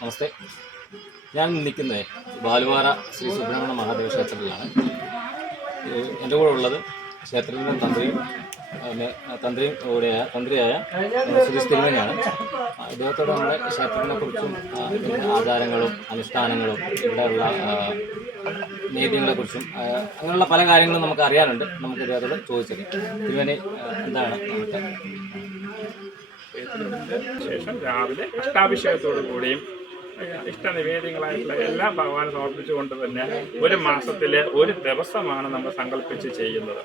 നമസ്തേ. ഞാൻ നിൽക്കുന്നത് ബാലുവാറ ശ്രീ സുബ്രഹ്മണ്യ മഹാദേവ ക്ഷേത്രത്തിലാണ്. എൻ്റെ കൂടെ ഉള്ളത് ക്ഷേത്രത്തിൻ്റെ തന്ത്രിയായ ശ്രീ തിരുമേനിയാണ്. ഇദ്ദേഹത്തോട് നമ്മുടെ ക്ഷേത്രത്തിനെ കുറിച്ചും ആചാരങ്ങളും അനുഷ്ഠാനങ്ങളും ഇവിടെയുള്ള നീതികളെക്കുറിച്ചും അങ്ങനെയുള്ള പല കാര്യങ്ങളും നമുക്ക് അറിയാനുണ്ട്. നമുക്ക് ഇദ്ദേഹത്തോട് ചോദിച്ചത് തിരുമേനി എന്താണ് നമുക്ക് ശേഷം രാവിലെ അഷ്ടാഭിഷേകത്തോടു കൂടിയും ഇഷ്ടനിവേദ്യങ്ങളായിട്ടുള്ള എല്ലാം ഭഗവാൻ സമർപ്പിച്ചുകൊണ്ട് തന്നെ ഒരു മാസത്തിലെ ഒരു ദിവസമാണ് നമ്മൾ സങ്കല്പിച്ച് ചെയ്യുന്നത്.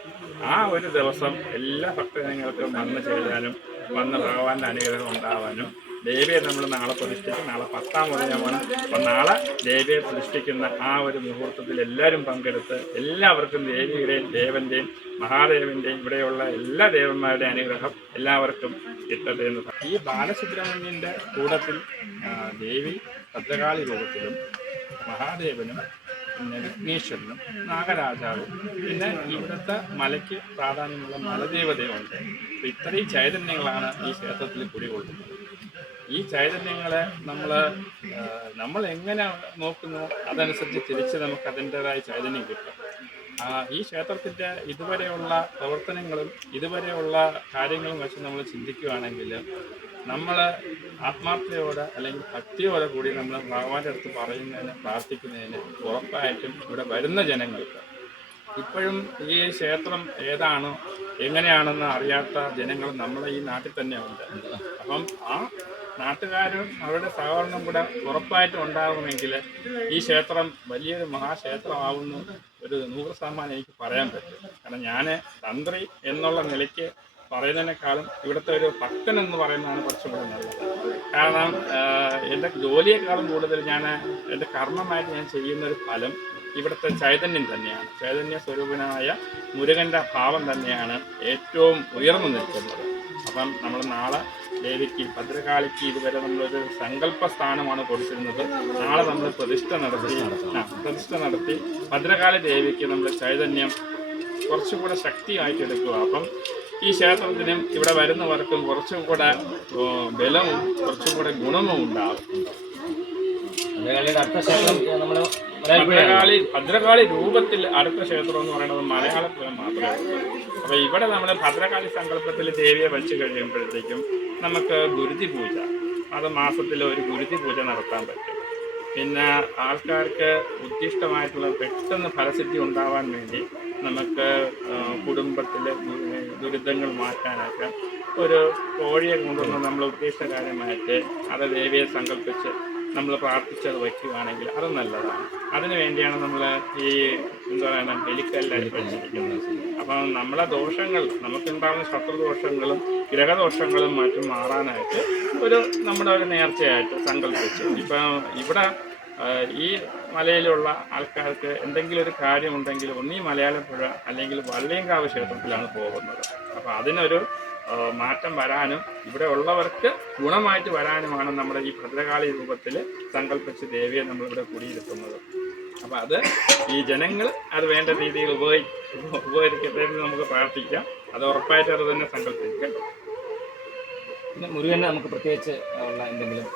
ആ ഒരു ദിവസം എല്ലാ ഭക്തജനങ്ങൾക്കും വന്നു ചേരാനും വന്ന് ഭഗവാന്റെ അനുഗ്രഹം ഉണ്ടാവാനും ദേവിയെ നമ്മൾ നാളെ പ്രതിഷ്ഠിക്കും. നാളെ 10-ാം ഉദയമാണ്. അപ്പം നാളെ ദേവിയെ പ്രതിഷ്ഠിക്കുന്ന ആ ഒരു മുഹൂർത്തത്തിൽ എല്ലാവരും പങ്കെടുത്ത് എല്ലാവർക്കും ദേവിയുടെയും ദേവന്റെയും മഹാദേവന്റെയും ഇവിടെയുള്ള എല്ലാ ദേവന്മാരുടെയും അനുഗ്രഹം എല്ലാവർക്കും കിട്ടട്ടെ എന്ന്. ഈ ബാലസുബ്രഹ്മണ്യന്റെ കൂടത്തിൽ ദേവി ഭദ്രകാളി രൂപത്തിലും മഹാദേവനും പിന്നെ വിഘ്നേശ്വരനും നാഗരാജാവും പിന്നെ ഇവിടുത്തെ മലയ്ക്ക് പ്രാധാന്യമുള്ള മലദേവതയുണ്ട്. അപ്പം ഇത്രയും ചൈതന്യങ്ങളാണ് ഈ ക്ഷേത്രത്തിൽ കുടികൊള്ളുന്നത്. ഈ ചൈതന്യങ്ങളെ നമ്മൾ എങ്ങനെ നോക്കുന്നു അതനുസരിച്ച് തിരിച്ച് നമുക്ക് അതിൻ്റെതായ ചൈതന്യം കിട്ടും. ഈ ക്ഷേത്രത്തിൻ്റെ ഇതുവരെയുള്ള പ്രവർത്തനങ്ങളും ഇതുവരെയുള്ള കാര്യങ്ങളും വെച്ച് നമ്മൾ ചിന്തിക്കുകയാണെങ്കിൽ നമ്മൾ ആത്മാർത്ഥതയോടെ അല്ലെങ്കിൽ ഭക്തിയോടെ കൂടി നമ്മൾ ഭഗവാന്റെ അടുത്ത് പറയുന്നതിന് പ്രാർത്ഥിക്കുന്നതിന് ഉറപ്പായിട്ടും ഇവിടെ വരുന്ന ജനങ്ങൾക്ക് ഇപ്പോഴും ഈ ക്ഷേത്രം ഏതാണ് എങ്ങനെയാണെന്ന് അറിയാത്ത ജനങ്ങൾ നമ്മളെ ഈ നാട്ടിൽ തന്നെ ഉണ്ട്. അപ്പം ആ നാട്ടുകാരും അവരുടെ സഹകരണം കൂടെ ഉറപ്പായിട്ടും ഉണ്ടാകുമെങ്കിൽ ഈ ക്ഷേത്രം വലിയൊരു മഹാക്ഷേത്രമാവുന്നു ഒരു 100% എനിക്ക് പറയാൻ പറ്റും. കാരണം ഞാൻ തന്ത്രി എന്നുള്ള നിലയ്ക്ക് പറയുന്നതിനേക്കാളും ഇവിടുത്തെ ഒരു ഭക്തൻ എന്ന് പറയുന്നതാണ് കുറച്ചും കൂടെ നല്ലത്. കാരണം എൻ്റെ ജോലിയേക്കാളും കൂടുതൽ എൻ്റെ കർമ്മമായിട്ട് ഞാൻ ചെയ്യുന്നൊരു ഫലം ഇവിടുത്തെ ചൈതന്യം തന്നെയാണ്. ചൈതന്യ സ്വരൂപനായ മുരുകൻ്റെ ഭാവം തന്നെയാണ് ഏറ്റവും ഉയർന്നു നിൽക്കുന്നത്. അപ്പം നമ്മൾ നാളെ ദേവിക്ക് ഭദ്രകാളിക്ക് ഇതുവരെ നമ്മളൊരു സങ്കല്പ സ്ഥാനമാണ് കൊടുത്തിരുന്നത്. നാളെ നമ്മൾ പ്രതിഷ്ഠ നടത്തി ഭദ്രകാളി ദേവിക്ക് നമ്മൾ ചൈതന്യം കുറച്ചുകൂടെ ശക്തിയായിട്ട് എടുക്കുക. അപ്പം ഈ ക്ഷേത്രത്തിനും ഇവിടെ വരുന്നവർക്കും കുറച്ചുകൂടെ ബലവും കുറച്ചുകൂടെ ഗുണവും ഉണ്ടാകും. ഭദ്രകാളി രൂപത്തിൽ അടുത്ത ക്ഷേത്രം എന്ന് പറയുന്നത് മലയാളത്തിൽ മാത്രമേ ഉള്ളൂ. അപ്പോൾ ഇവിടെ നമ്മൾ ഭദ്രകാളി സങ്കല്പത്തിൽ ദേവിയെ വെച്ച് കഴിയുമ്പോഴത്തേക്കും നമുക്ക് ഗുരുതി പൂജ, അത് മാസത്തിൽ ഒരു ഗുരുതി പൂജ നടത്താൻ പറ്റും. പിന്നെ ആൾക്കാർക്ക് ഉദ്ദിഷ്ടമായിട്ടുള്ള പെട്ടെന്ന് ഫലസിദ്ധി ഉണ്ടാവാൻ വേണ്ടി നമുക്ക് കുടുംബത്തിലെ ദുരിതങ്ങൾ മാറ്റാനൊക്കെ ഒരു കോഴിയെ കൊണ്ടുവന്ന് നമ്മൾ ഉദ്ദേശിച്ച കാര്യമായിട്ട് അത് ദേവിയെ സങ്കല്പിച്ച് നമ്മൾ പ്രാർത്ഥിച്ചത് വയ്ക്കുകയാണെങ്കിൽ അത് നല്ലതാണ്. അതിനു വേണ്ടിയാണ് നമ്മൾ ഈ എന്താ പറയുക ബലിക്കല്ലായി വെച്ചിരിക്കുന്നത്. അപ്പം നമ്മളെ ദോഷങ്ങൾ നമുക്കുണ്ടാകുന്ന ശത്രുദോഷങ്ങളും ഗ്രഹദോഷങ്ങളും മറ്റും മാറാനായിട്ട് നമ്മുടെ ഒരു നേർച്ചയായിട്ട് സങ്കല്പിച്ചു. ഇപ്പം ഇവിടെ ഈ മലയിലുള്ള ആൾക്കാർക്ക് എന്തെങ്കിലും ഒരു കാര്യമുണ്ടെങ്കിൽ ഒന്നീ മലയാളപ്പുഴ അല്ലെങ്കിൽ വള്ളിയങ്കാവ് ക്ഷേത്രത്തിലാണ് പോകുന്നത്. അപ്പോൾ അതിനൊരു മാറ്റം വരാനും ഇവിടെ ഉള്ളവർക്ക് ഗുണമായിട്ട് വരാനുമാണ് നമ്മുടെ ഈ ഭദ്രകാളി രൂപത്തിൽ സങ്കല്പിച്ച് ദേവിയെ നമ്മളിവിടെ കുടിയിരുത്തുന്നത്. അപ്പം അത് ഈ ജനങ്ങൾ അത് വേണ്ട രീതിയിൽ ഉപകരിക്കട്ടെ എന്ന് നമുക്ക് പ്രാർത്ഥിക്കാം. അത് ഉറപ്പായിട്ട് അത് തന്നെ സങ്കല്പിക്കാം. പിന്നെ മുരുകനെ നമുക്ക് പ്രത്യേകിച്ച് ഉള്ള എന്തെങ്കിലും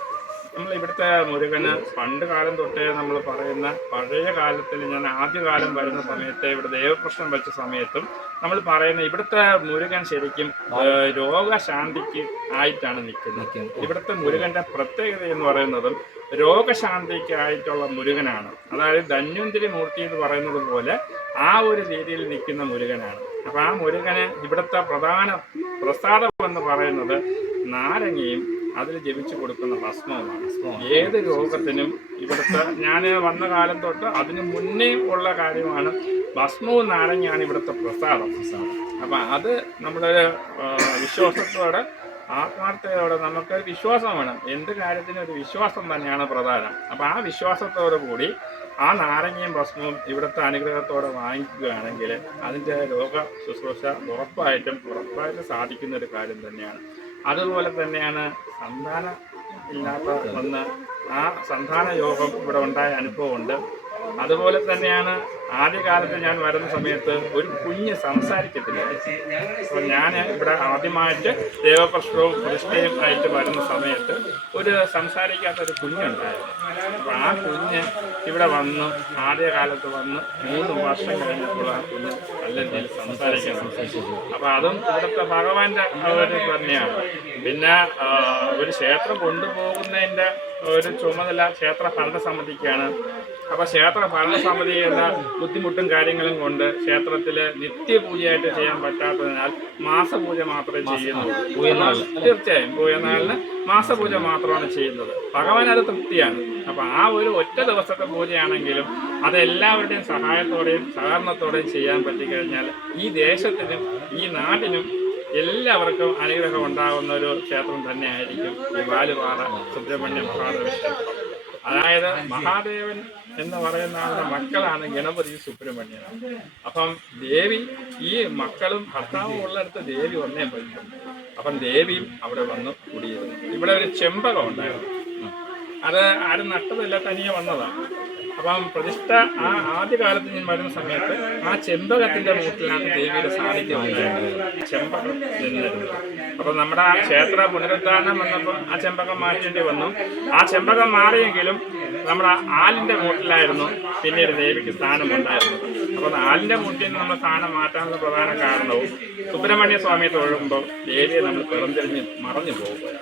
നമ്മൾ ഇവിടുത്തെ മുരുകന് പണ്ട് കാലം തൊട്ടേ നമ്മൾ പറയുന്ന പഴയ കാലത്തിൽ ഞാൻ ആദ്യകാലം വരുന്ന സമയത്ത് ഇവിടെ ദേവപ്രശ്നം വെച്ച സമയത്തും നമ്മൾ പറയുന്ന ഇവിടുത്തെ മുരുകൻ ശരിക്കും രോഗശാന്തിക്ക് ആയിട്ടാണ് നിൽക്കുന്നത്. ഇവിടുത്തെ മുരുകന്റെ പ്രത്യേകത എന്ന് പറയുന്നതും രോഗശാന്തിക്കായിട്ടുള്ള മുരുകനാണ്. അതായത് ധന്വന്തിരി മൂർത്തി എന്ന് പറയുന്നത് പോലെ ആ ഒരു രീതിയിൽ നിൽക്കുന്ന മുരുകനാണ്. അപ്പം ആ മുരുകന് ഇവിടുത്തെ പ്രധാന പ്രസാദം എന്ന് പറയുന്നത് നാരങ്ങയും അതിൽ ജപിച്ചു കൊടുക്കുന്ന ഭസ്മവുമാണ്. ഏത് രോഗത്തിനും ഇവിടുത്തെ ഞാൻ വന്ന കാലം തൊട്ട് അതിന് മുന്നേ ഉള്ള കാര്യമാണ് ഭസ്മവും നാരങ്ങയാണ് ഇവിടുത്തെ പ്രസാദം. അപ്പം അത് നമ്മുടെ വിശ്വാസത്തോടെ ആത്മാർത്ഥതയോടെ നമുക്ക് വിശ്വാസം വേണം. എന്ത് കാര്യത്തിനും ഒരു വിശ്വാസം തന്നെയാണ് പ്രധാനം. അപ്പം ആ വിശ്വാസത്തോടു കൂടി ആ നാരങ്ങയും ഭസ്മവും ഇവിടുത്തെ അനുഗ്രഹത്തോടെ വാങ്ങിക്കുകയാണെങ്കിൽ അതിൻ്റെ രോഗ ശുശ്രൂഷ ഉറപ്പായിട്ടും സാധിക്കുന്ന ഒരു കാര്യം തന്നെയാണ്. അതുപോലെ തന്നെയാണ് സന്താനം ഇല്ലാത്ത ഒന്ന് ആ സന്താന യോഗം ഇവിടെ ഉണ്ടായ അനുഭവമുണ്ട്. അതുപോലെ തന്നെയാണ് ആദ്യകാലത്ത് ഞാൻ വരുന്ന സമയത്ത് ഒരു കുഞ്ഞ് സംസാരിക്കത്തില്ല. അപ്പോൾ ഞാൻ ഇവിടെ ആദ്യമായിട്ട് ദേവപ്രശ്നവും പ്രതിഷ്ഠയും ആയിട്ട് വരുന്ന സമയത്ത് ഒരു സംസാരിക്കാത്ത ഒരു കുഞ്ഞുണ്ടായിരുന്നു. അപ്പോൾ ആ കുഞ്ഞ് ഇവിടെ വന്ന് ആദ്യകാലത്ത് വന്ന് 3 വർഷം കഴിഞ്ഞപ്പോൾ ആ കുഞ്ഞ് നല്ല രീതിയിൽ സംസാരിക്കാൻ സംസാരിച്ചു. അപ്പോൾ അതും ഇവിടുത്തെ ഭഗവാന്റെ ഒരു തന്നെയാണ്. പിന്നെ ഒരു ക്ഷേത്രം കൊണ്ടുപോകുന്നതിൻ്റെ ഒരു ചുമതല ക്ഷേത്ര ഭരണസമിതിക്കാണ്. അപ്പോൾ ക്ഷേത്ര ഭരണസമിതി എന്ന ബുദ്ധിമുട്ടും കാര്യങ്ങളും കൊണ്ട് ക്ഷേത്രത്തിൽ നിത്യപൂജയായിട്ട് ചെയ്യാൻ പറ്റാത്തതിനാൽ മാസപൂജ മാത്രമേ ചെയ്യുന്നുള്ളൂ. തീർച്ചയായും പൂജനാളിന് മാസപൂജ മാത്രമാണ് ചെയ്യുന്നത്. ഭഗവാൻ അത് തൃപ്തിയാണ്. അപ്പോൾ ആ ഒരു ഒറ്റ ദിവസത്തെ പൂജയാണെങ്കിലും അതെല്ലാവരുടെയും സഹായത്തോടെയും സഹകരണത്തോടെയും ചെയ്യാൻ പറ്റിക്കഴിഞ്ഞാൽ ഈ ദേശത്തിനും ഈ നാടിനും എല്ലാവർക്കും അനുഗ്രഹം ഉണ്ടാകുന്ന ഒരു ക്ഷേത്രം തന്നെയായിരിക്കും ഈ വാലുപാറ സുബ്രഹ്മണ്യ മഹാദേവ ക്ഷേത്രം. അതായത് മഹാദേവൻ എന്ന് പറയുന്ന ആളുടെ മക്കളാണ് ഗണപതി സുബ്രഹ്മണ്യനാണ്. അപ്പം ദേവി ഈ മക്കളും ഭർത്താവും ഉള്ളിടത്ത് ദേവി ഒന്നേ പറ്റും. അപ്പം ദേവിയും അവിടെ വന്ന് കുടിയിരുന്നു. ഇവിടെ ഒരു ചെമ്പകം ഉണ്ടായിരുന്നു. അത് ആരും നട്ടതില്ല, തനിയെ വന്നതാണ്. അപ്പം പ്രതിഷ്ഠ ആ ആദ്യകാലത്ത് ഞാൻ വരുന്ന സമയത്ത് ആ ചെമ്പകത്തിന്റെ മൂട്ടിലാണ് ദേവിയുടെ സാന്നിധ്യം ഉണ്ടായിരുന്നത്. ചെമ്പകം നിന്നിരുന്നത്. അപ്പം നമ്മുടെ ആ ക്ഷേത്ര പുനരുദ്ധാരണം വന്നപ്പം ആ ചെമ്പകം മാറ്റേണ്ടി വന്നു. ആ ചെമ്പകം മാറിയെങ്കിലും നമ്മുടെ ആലിന്റെ മൂട്ടിലായിരുന്നു പിന്നീട് ദേവിക്ക് സ്ഥാനം ഉണ്ടായിരുന്നത്. അപ്പം ആലിന്റെ മൂട്ടിൽ നിന്ന് നമ്മൾ സ്ഥാനം മാറ്റാനുള്ള പ്രധാന കാരണവും സുബ്രഹ്മണ്യ സ്വാമിയെ തൊഴുമ്പോൾ ദേവിയെ നമ്മൾ പിറന്തിരിഞ്ഞ് മറഞ്ഞു പോവുകയാണ്.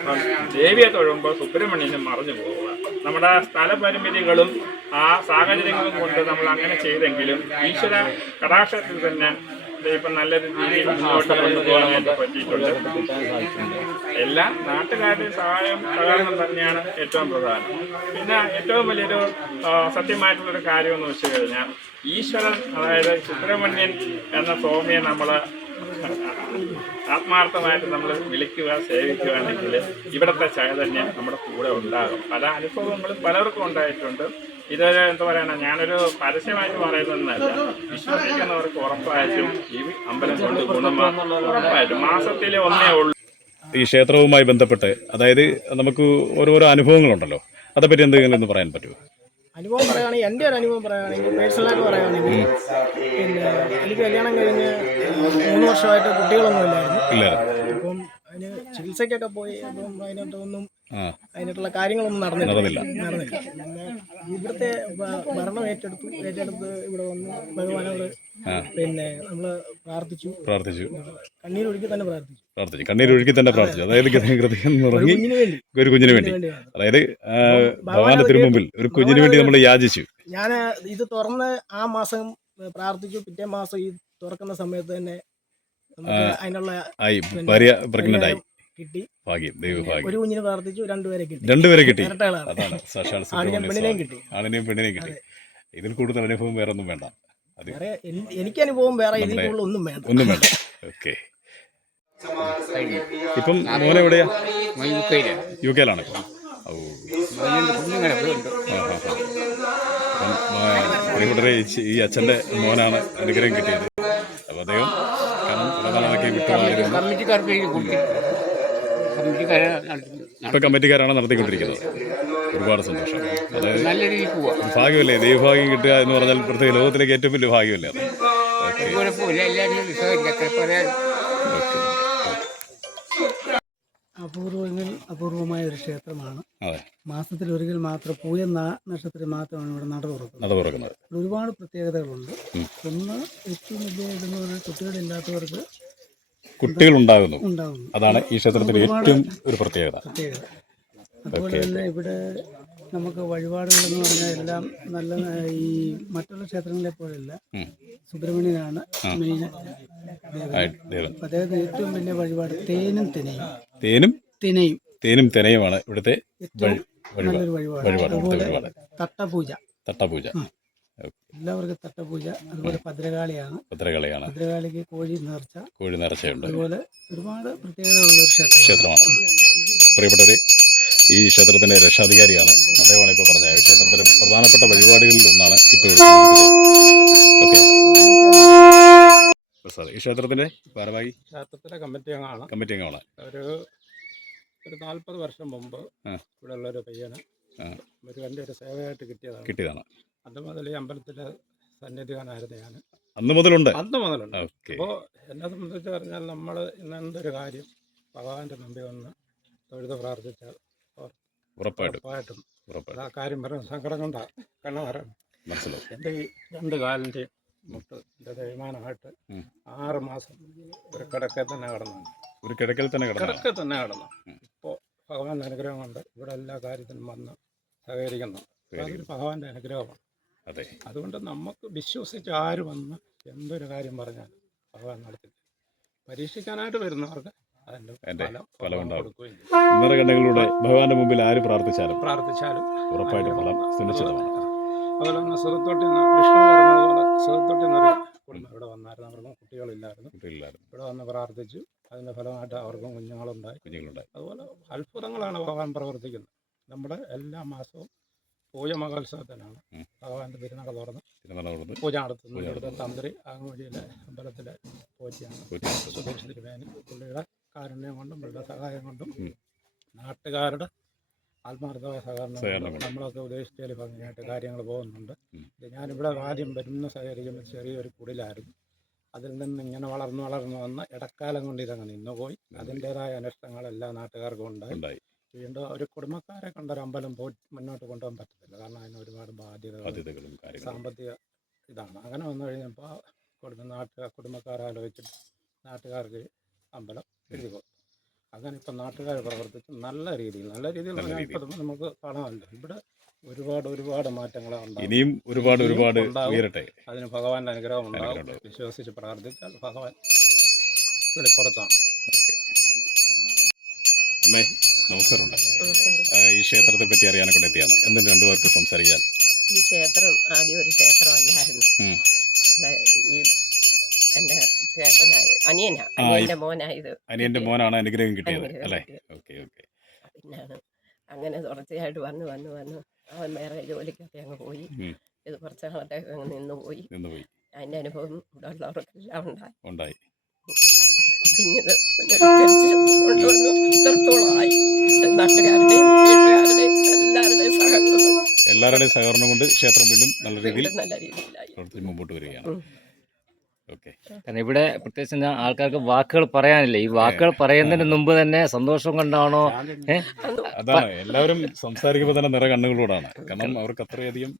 അപ്പം ദേവിയെ തൊഴുമ്പോൾ സുബ്രഹ്മണ്യനും മറഞ്ഞു പോവുക. നമ്മുടെ സ്ഥലപരിമിതികളും ആ സാഹചര്യങ്ങളും കൊണ്ട് നമ്മൾ അങ്ങനെ ചെയ്തെങ്കിലും ഈശ്വര കടാക്ഷത്തിൽ തന്നെ ഇപ്പം നല്ല രീതിയിൽ മുന്നോട്ട് കൊണ്ടുപോകാനായിട്ട് പറ്റിയിട്ടുണ്ട്. എല്ലാ നാട്ടുകാരുടെയും സഹകരണം തന്നെയാണ് ഏറ്റവും പ്രധാനം. പിന്നെ ഏറ്റവും വലിയൊരു സത്യമായിട്ടുള്ളൊരു കാര്യമെന്ന് വെച്ച് കഴിഞ്ഞാൽ ഈശ്വരൻ, അതായത് സുബ്രഹ്മണ്യൻ എന്ന സ്വാമിയെ നമ്മൾ ആത്മാർത്ഥമായിട്ട് നമ്മൾ വിളിക്കുക, സേവിക്കുകയാണെങ്കിൽ ഇവിടുത്തെ ചൈതന്യം നമ്മുടെ കൂടെ ഉണ്ടാകും. പല അനുഭവങ്ങളും പലർക്കും ഉണ്ടായിട്ടുണ്ട്. ഇത് എന്താ പറയുക, ഞാനൊരു പരസ്യമായിട്ട് പറയുന്നതല്ല, വിശ്വസിക്കുന്നവർക്ക് ഉറപ്പായിട്ടും ഈ അമ്പലം കൊണ്ട് ഗുണമാണെന്നുള്ള ഉറപ്പായിട്ടും മാസത്തിലെ ഒന്നേ ഉള്ളൂ. ഈ ക്ഷേത്രവുമായി ബന്ധപ്പെട്ട് അതായത് നമുക്ക് ഓരോരോ അനുഭവങ്ങളുണ്ടല്ലോ, അതേപ്പറ്റി എന്തെങ്കിലും ഒന്ന് പറയാൻ പറ്റുമോ? അനുഭവം പറയുകയാണെങ്കിൽ എൻ്റെ ഒരു അനുഭവം പറയുകയാണെങ്കിൽ പേഴ്സണലായിട്ട് പറയുകയാണെങ്കിൽ പിന്നെ എനിക്ക് കല്യാണം കഴിഞ്ഞ് 3 വർഷമായിട്ട് കുട്ടികളൊന്നും ഇല്ലായിരുന്നു. അപ്പം അതിന് ചികിത്സയ്ക്കൊക്കെ പോയി. അപ്പം അതിനായിട്ടുള്ള കാര്യങ്ങളൊന്നും നടന്നില്ല. പിന്നെ ഇവിടുത്തെ ഭരണം ഏറ്റെടുത്ത് ഇവിടെ വന്ന് ഭഗവാനോട് പിന്നെ നമ്മൾ പ്രാർത്ഥിച്ചു. കണ്ണീരൊഴുക്കി തന്നെ പ്രാർത്ഥിച്ചു. അതായത് ഒരു കുഞ്ഞിന് വേണ്ടി, അതായത് ഭഗവാന്റെ തിരുമുമ്പിൽ ഒരു കുഞ്ഞിന് വേണ്ടി നമ്മൾ യാചിച്ചു. ഞാൻ ഇത് തുറന്ന് ആ മാസം പ്രാർത്ഥിച്ചു. പിറ്റേ മാസം ഈ തുറക്കുന്ന സമയത്ത് തന്നെ അതിനുള്ള പ്രഗ്നന്റ് ആയി കിട്ടി. ഭാഗ്യം, ദൈവഭാഗ്യം. ഒരു കുഞ്ഞിനെ പ്രാർത്ഥിച്ചു, രണ്ടുപേരെ കിട്ടി. അതാണ് സാക്ഷാൽ സുബ്രഹ്മണ്യം സ്വാമി. ആണിനെയും പെണ്ണിനെയും കിട്ടി. ഇതിൽ കൂടുതൽ അനുഭവം വേറെ ഒന്നും വേണ്ട. എനിക്ക് അനുഭവം വേറെ ഇതിൽ കൂടുതൽ ഒന്നും വേണ്ട. ഓക്കെ. ഇപ്പം മോനെ എവിടെയാ? യു കെയിലാണ് ഇപ്പം. പ്രിയപ്പെട്ടവരെ, ഈ അച്ഛൻ്റെ മോനാണ് അനുഗ്രഹം കിട്ടിയത്. അപ്പോൾ അദ്ദേഹം കാരണം പ്രധാനമൊക്കെ ഇപ്പം കമ്മിറ്റിക്കാരാണ് നടത്തിക്കൊണ്ടിരിക്കുന്നത്. ഒരുപാട് സന്തോഷം. അതായത് ഭാഗ്യമല്ലേ, ദൈവഭാഗ്യം കിട്ടുക എന്ന് പറഞ്ഞാൽ പ്രത്യേക ലോകത്തിലേക്ക് ഏറ്റവും വലിയ ഭാഗ്യമല്ലേ അത്. അപൂർവമായ ഒരു ക്ഷേത്രമാണ്. മാസത്തിൽ ഒരിക്കൽ മാത്രം പൂയ നക്ഷത്രത്തിൽ മാത്രമാണ് ഇവിടെ നട തുറക്കുന്നത്. ഒരുപാട് പ്രത്യേകതകളുണ്ട്. ഒന്ന് ഏറ്റവും വലിയ ഇതെന്ന് പറഞ്ഞാൽ കുട്ടികളില്ലാത്തവർക്ക് കുട്ടികളുണ്ടാകുന്നു. അതാണ് ഈ ക്ഷേത്രത്തിലെ ഏറ്റവും ഒരു പ്രത്യേകത. അതുപോലെ തന്നെ ഇവിടെ നമുക്ക് വഴിപാടുകളെന്ന് പറഞ്ഞാൽ എല്ലാം നല്ല ഈ മറ്റുള്ള ക്ഷേത്രങ്ങളെ പോലെയല്ല, സുബ്രഹ്മണ്യനാണ് മെയിൻ ദേവൻ. അദ്ദേഹത്തിന് ഏറ്റവും വലിയ വഴിപാട് തേനും തിനയുമാണ് ഇവിടുത്തെ നല്ലൊരു വഴിപാട്. അതുപോലെ തട്ടപൂജ എല്ലാവർക്കും തട്ടപൂജ. അതുപോലെ ഭദ്രകാളിയാണ്. ഭദ്രകാളിക്ക് കോഴി നേർച്ചയുണ്ട്. അതുപോലെ ഒരുപാട് പ്രത്യേകതകളുള്ള ഒരു ക്ഷേത്രമാണ്. പ്രിയപ്പെട്ടവരെ, ഈ ക്ഷേത്രത്തിന്റെ രക്ഷാധികാരിയാണ് അദ്ദേഹമാണ് ഇപ്പോൾ പറഞ്ഞത്. ക്ഷേത്രത്തിലെ പ്രധാനപ്പെട്ട വഴിപാടുകളിൽ ഒന്നാണ് ഇപ്പോൾ. ഈ ക്ഷേത്രത്തിന്റെ ഭാരവാഹി ക്ഷേത്രത്തിലെ കമ്മിറ്റി അംഗമാണ്. ഒരു 40 വർഷം മുമ്പ് ഇവിടെ ഉള്ളൊരു പയ്യന് ഒരു വലിയൊരു സേവയായിട്ട് കിട്ടിയതാണ്. അത് മുതൽ ഈ അമ്പലത്തിലെ സന്നിധികാനായിരുന്നു ഞാൻ. അന്ന് മുതലുണ്ട്. അന്ന് മുതലുണ്ട്. ഓക്കെ. അപ്പോൾ എന്നെ സംബന്ധിച്ച് പറഞ്ഞാൽ നമ്മൾ ഇന്ന് എന്തൊരു കാര്യം ഭഗവാന്റെ മുമ്പിൽ വന്ന് തൊഴുത് പ്രാർത്ഥിച്ചാൽ ഉറപ്പായിട്ടും ആ കാര്യം വരും. സങ്കടം കൊണ്ടാണ് കണ്ണു വരാൻ. മനസ്സിലാവും. എൻ്റെ ഈ 2 കാലിൻ്റെയും മുട്ട് എൻ്റെ തേയ്മാനമായിട്ട് 6 മാസം ഒരു കിടക്കയിൽ തന്നെ കിടന്നു. ഒരു കിടക്കൽ തന്നെ കിടന്നു. ഇപ്പോൾ ഭഗവാന്റെ അനുഗ്രഹം കൊണ്ട് ഇവിടെ എല്ലാ കാര്യത്തിനും വന്ന് സഹകരിക്കുന്നു. അതൊരു ഭഗവാന്റെ അനുഗ്രഹമാണ്. അതെ. അതുകൊണ്ട് നമുക്ക് വിശ്വസിച്ച് ആര് വന്ന് എന്തൊരു കാര്യം പറഞ്ഞാലും ഭഗവാൻ നടത്തി. പരീക്ഷിക്കാനായിട്ട് വരുന്നവർക്ക് അതിൻ്റെ ഫലം കൊടുക്കുകയും ഇന്നലെ കണ്ണുകളിലൂടെ ഭഗവാന്റെ മുമ്പിൽ ആര് പ്രാർത്ഥിച്ചാലും ഉറപ്പായിട്ട് ഫലം സുനിശ്ചിതമാണ്. അതുപോലെ തന്നെ സുഖത്തോട്ടിൽ നിന്ന് വിഷ്ണു പറഞ്ഞതുപോലെ സുഖത്തോട്ടിൽ നിന്നൊരു കുടുംബം ഇവിടെ വന്നായിരുന്നു. അവർക്ക് കുട്ടികളില്ലായിരുന്നു. ഇവിടെ വന്ന് പ്രാർത്ഥിച്ചു. അതിൻ്റെ ഫലമായിട്ട് അവർക്കും കുഞ്ഞുങ്ങളുണ്ടായി. അതുപോലെ അത്ഭുതങ്ങളാണ് ഭഗവാൻ പ്രവർത്തിക്കുന്നത്. നമ്മുടെ എല്ലാ മാസവും പൂജ മഹോത്സവത്തിനാണ് ഭഗവാന്റെ തിരുനട തുറന്ന് പൂജ നടത്തുന്നത്. ഇവിടുത്തെ തന്ത്രി ആങ്ങോടിയിലെ അമ്പലത്തിലെ പൂജയാണ് സുധീഷ് തിരുമേനി. പുള്ളിയുടെ കാരുണ്യം കൊണ്ടും പുള്ളിയുടെ സഹായം കൊണ്ടും നാട്ടുകാരുടെ ആത്മാർത്ഥമായ സഹകരണം നമ്മളൊക്കെ ഉദ്ദേശിച്ചാൽ ഭംഗിയായിട്ട് കാര്യങ്ങൾ പോകുന്നുണ്ട്. ഞാനിവിടെ ആദ്യം വരുന്ന സഹകരിക്കുമ്പോൾ ചെറിയൊരു കുടിലായിരുന്നു. അതിൽ നിന്ന് ഇങ്ങനെ വളർന്നു വന്ന് ഇടക്കാലം കൊണ്ട് ഇതങ്ങ് നിന്നുപോയി. അതിൻ്റെതായ അനിഷ്ടങ്ങൾ എല്ലാ നാട്ടുകാർക്കും ഉണ്ടായി. വീണ്ടും ഒരു കുടുംബക്കാരെ കൊണ്ടൊരു അമ്പലം പോയി മുന്നോട്ട് കൊണ്ടുപോകാൻ പറ്റത്തില്ല. കാരണം അതിന് ഒരുപാട് ബാധ്യതകളും സാമ്പത്തിക ഇതാണ്. അങ്ങനെ വന്നു കഴിഞ്ഞപ്പോൾ കുടുംബക്കാരാലോചിച്ചിട്ട് നാട്ടുകാർക്ക് അമ്പലം എഴുതി പോകും. അങ്ങനെ ഇപ്പം നാട്ടുകാർ പ്രവർത്തിച്ച് നല്ല രീതിയിൽ ഇപ്പം നമുക്ക് കാണാമല്ലോ. ഇവിടെ ഒരുപാട് മാറ്റങ്ങൾ ഇനിയും ഒരുപാട് ഉയരട്ടെ. അതിന് ഭഗവാന്റെ അനുഗ്രഹം ഉണ്ടാവും. വിശ്വസിച്ച് പ്രാർത്ഥിച്ചാൽ ഭഗവാൻ വെളിപ്പുറത്താണ്. അമ്മേ നമസ്കാരമുണ്ട്. ഈ ക്ഷേത്രത്തെ പറ്റി അറിയാനൊക്കെ എത്തിയാണ്. എന്തും രണ്ടുപേർക്ക് സംസാരിക്കാൻ. ഈ ക്ഷേത്രം ആദ്യം ഒരു ക്ഷേത്രമല്ലായിരുന്നു. ഈ എൻ്റെ അനിയന്റെ മോനാണ് അനുഗ്രഹം കിട്ടിയത് അല്ലേ? ഓക്കെ. പിന്നാണ് അങ്ങനെ തുടർച്ചയായിട്ട് വന്ന് അവൻ വേറെ ജോലിക്കൊക്കെ അങ്ങ് പോയി. ഇത് കുറച്ച് നാളത്തേക്ക് അങ്ങ് നിന്നുപോയി. അതിൻ്റെ അനുഭവം ഇവിടെ ഉള്ളവർക്കെല്ലാം ഉണ്ടായി. പിന്നെ ഇത് പുനരുദ്ധരിച്ച് കൊണ്ടുവന്നു. ഇത്രത്തോളമായി നാട്ടുകാരുടെയും വീട്ടുകാരുടെയും എല്ലാവരുടെയും സഹകരണം കൊണ്ട് ക്ഷേത്രം വീണ്ടും നല്ല രീതിയിലായി പ്രവർത്തിച്ച് മുമ്പോട്ട് വരികയാണ്. കാരണം ഇവിടെ പ്രത്യേകിച്ച് ആൾക്കാർക്ക് വാക്കുകൾ പറയാനില്ല. ഈ വാക്കുകൾ പറയുന്നതിന് മുമ്പ് തന്നെ സന്തോഷം കൊണ്ടാണോ അതാണ് എല്ലാവരും സംസാരിക്കുമ്പോൾ തന്നെ നിറ കണ്ണുകളോടാണ്. കാരണം അവർക്ക് അത്രയധികം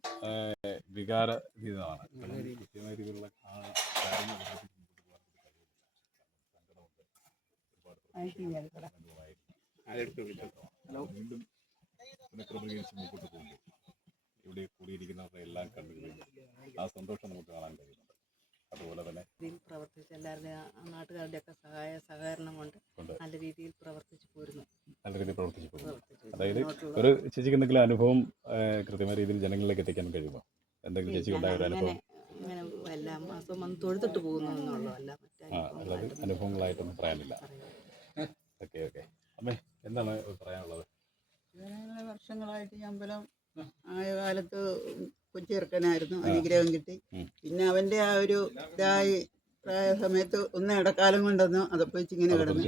വികാര ഇതാണ്. കൃത്യമായ രീതിയിലുള്ള മുമ്പോട്ട് പോകുമ്പോൾ ഇവിടെ കൂടിയിരിക്കുന്നവരുടെ എല്ലാം കണ്ണുകളിലും ആ സന്തോഷം നമുക്ക് കാണാൻ കഴിയുന്നുണ്ട്. അതുപോലെ തന്നെ പ്രവർത്തിച്ച് എല്ലാവരുടെയും നാട്ടുകാരുടെയൊക്കെ സഹകരണം കൊണ്ട് നല്ല രീതിയിൽ പ്രവർത്തിച്ചു പോരുന്നു. അതായത് ഒരു ചേച്ചിക്ക് എന്തെങ്കിലും അനുഭവം കൃത്യമായ രീതിയിൽ ജനങ്ങളിലേക്ക് എത്തിക്കാൻ കഴിയുമോ? എന്തെങ്കിലും ചേച്ചി ഉണ്ടായ ഒരു അനുഭവം? അങ്ങനെ എല്ലാ മാസവും വന്ന് തൊഴുതിട്ട് പോകുന്നു എന്നുള്ളതല്ല, അല്ലാതെ അനുഭവങ്ങളായിട്ടൊന്നും പറയാനില്ല. ഓക്കെ. അമ്മേ എന്താണ് പറയാനുള്ളത്? വർഷങ്ങളായിട്ട് ഈ അമ്പലം ആയ കാലത്ത് കൊച്ചിറക്കനായിരുന്നു, അനുഗ്രഹം കിട്ടി. പിന്നെ അവൻ്റെ ആ ഒരു ഇതായി പ്രായ സമയത്ത് ഒന്ന് ഇടക്കാലം കൊണ്ടൊന്ന് അതപ്പൊച്ച് ഇങ്ങനെ കിടന്നു.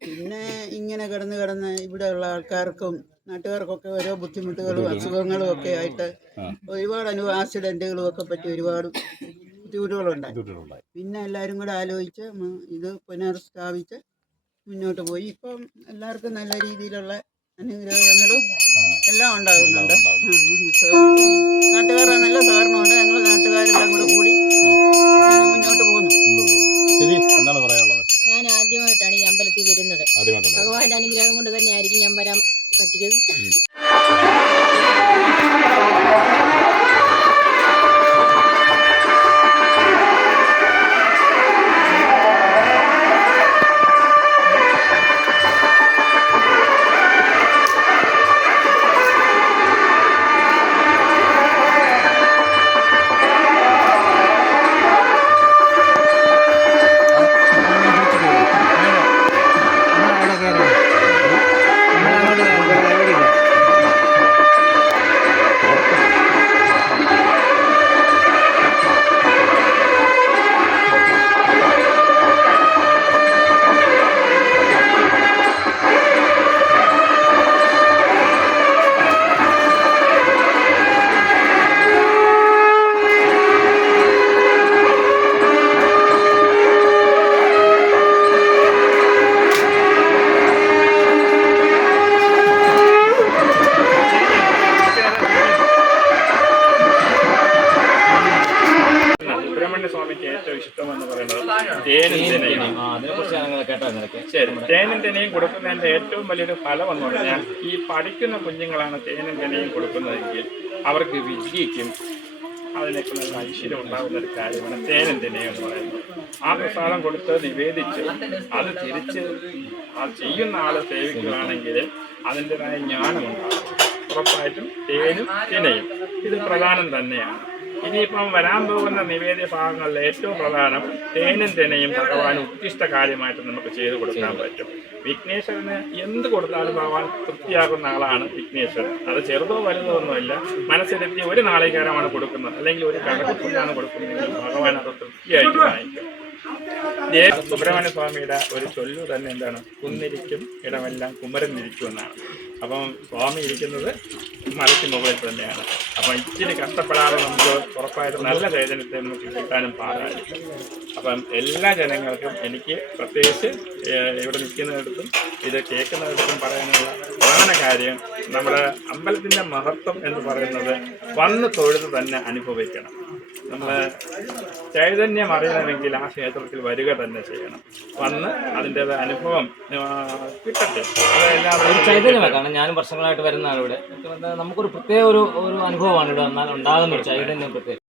പിന്നെ ഇങ്ങനെ കിടന്ന് ഇവിടെയുള്ള ആൾക്കാർക്കും നാട്ടുകാർക്കൊക്കെ ഓരോ ബുദ്ധിമുട്ടുകളും അസുഖങ്ങളും ഒക്കെ ആയിട്ട് ഒരുപാട് ആക്സിഡൻറ്റുകളും ഒക്കെ പറ്റി ഒരുപാട് ബുദ്ധിമുട്ടുകളുണ്ടായി. പിന്നെ എല്ലാവരും കൂടെ ആലോചിച്ച് ഇത് പുനഃസ്ഥാപിച്ച് മുന്നോട്ട് പോയി. ഇപ്പം എല്ലാവർക്കും നല്ല രീതിയിലുള്ള അനുഗ്രഹങ്ങളും എല്ലാം ഉണ്ടാകുന്നുണ്ട്. നാട്ടുകാരുടെ നല്ല സഹകരണമുണ്ട്. ഞങ്ങൾ നാട്ടുകാരെല്ലാം കൂടി മുന്നോട്ട് പോകുന്നു. എന്താണ് പറയാനുള്ളത്? ഞാൻ ആദ്യമായിട്ടാണ് ഈ അമ്പലത്തിൽ വരുന്നത്. ഭഗവാന്റെ അനുഗ്രഹം കൊണ്ട് തന്നെ ആയിരിക്കും ഞാൻ വരാൻ പറ്റിയതും. തേനും തിനയും. അതിനെക്കുറിച്ച് ഞങ്ങൾ കേട്ടായിരുന്നു ഇടയ്ക്ക്. ശരി, തേനും തിനയും കൊടുക്കുന്നതിൻ്റെ ഏറ്റവും വലിയൊരു ഫലം എന്ന് പറഞ്ഞാൽ ഈ പഠിക്കുന്ന കുഞ്ഞുങ്ങളാണ് തേനും തിനയും കൊടുക്കുന്നതെങ്കിൽ അവർക്ക് വിജയിക്കും, അതിനൊക്കെ നല്ല ഐശ്വര്യം ഉണ്ടാകുന്ന ഒരു കാര്യമാണ് തേനും തിനയും എന്ന് പറയുന്നത്. ആ പ്രസാദം കൊടുത്ത് നിവേദിച്ച് അത് തിരിച്ച് ആ ചെയ്യുന്ന ആളെ സേവിക്കുകയാണെങ്കിൽ അതിൻ്റെതായ ജ്ഞാനമുണ്ടാകും. ഉറപ്പായിട്ടും തേനും തിനയും ഇത് പ്രധാനം തന്നെയാണ്. ഇനിയിപ്പം വരാൻ പോകുന്ന നിവേദ്യ ഭാഗങ്ങളിൽ ഏറ്റവും പ്രധാനം തേനും തിനയും ഭഗവാൻ ഉദ്ദിഷ്ട കാര്യമായിട്ട് നമുക്ക് ചെയ്തു കൊടുക്കാൻ പറ്റും. വിഘ്നേശ്വരന് എന്ത് കൊടുത്താലും ഭഗവാൻ തൃപ്തിയാകുന്ന ആളാണ് വിഘ്നേശ്വരൻ. അത് ചെറുതോ വലുതോ ഒന്നുമില്ല, മനസ്സിലെത്തി ഒരു നാളികേരമാണ് കൊടുക്കുന്നത് അല്ലെങ്കിൽ ഒരു കടകപ്പുല്ലാണ് കൊടുക്കുന്നതെങ്കിൽ ഭഗവാൻ അത് തൃപ്തിയായിട്ട് വാങ്ങിക്കും. സുബ്രഹ്മണ്യ സ്വാമിയുടെ ഒരു ചൊല്ലു തന്നെ എന്താണ്, കുന്നിരിക്കും ഇടമെല്ലാം കുമരനിരിക്കും എന്നാണ്. അപ്പം സ്വാമി ഇരിക്കുന്നത് മലയ്ക്ക് മുകളിൽ തന്നെയാണ്. അപ്പം ഇച്ചിരി കഷ്ടപ്പെടാതെ നമുക്ക് ഉറപ്പായിട്ടും നല്ല ചൈതന്യത്തെ നമുക്ക് കിട്ടാനും പാടായിരിക്കും. അപ്പം എല്ലാ ജനങ്ങൾക്കും എനിക്ക് പ്രത്യേകിച്ച് ഇവിടെ നിൽക്കുന്നിടത്തും ഇത് കേൾക്കുന്നിടത്തും പറയാനുള്ള പ്രധാന കാര്യം, നമ്മുടെ അമ്പലത്തിൻ്റെ മഹത്വം എന്ന് പറയുന്നത് വന്ന് തൊഴുത് തന്നെ അനുഭവിക്കണം. നമ്മൾ ചൈതന്യം അറിയണമെങ്കിൽ ആ ക്ഷേത്രത്തിൽ വരിക തന്നെ ചെയ്യണം. വന്ന് അതിൻ്റെതായ അനുഭവം കിട്ടട്ടെ. ഒരു ചൈതന്യമാണ്. കാരണം ഞാനും വർഷങ്ങളായിട്ട് വരുന്നതാണ് ഇവിടെ. നമുക്കൊരു പ്രത്യേക ഒരു അനുഭവമാണ് ഇവിടെ വന്നാൽ ഉണ്ടാകുന്ന ഒരു ചൈതന്യം പ്രത്യേകം.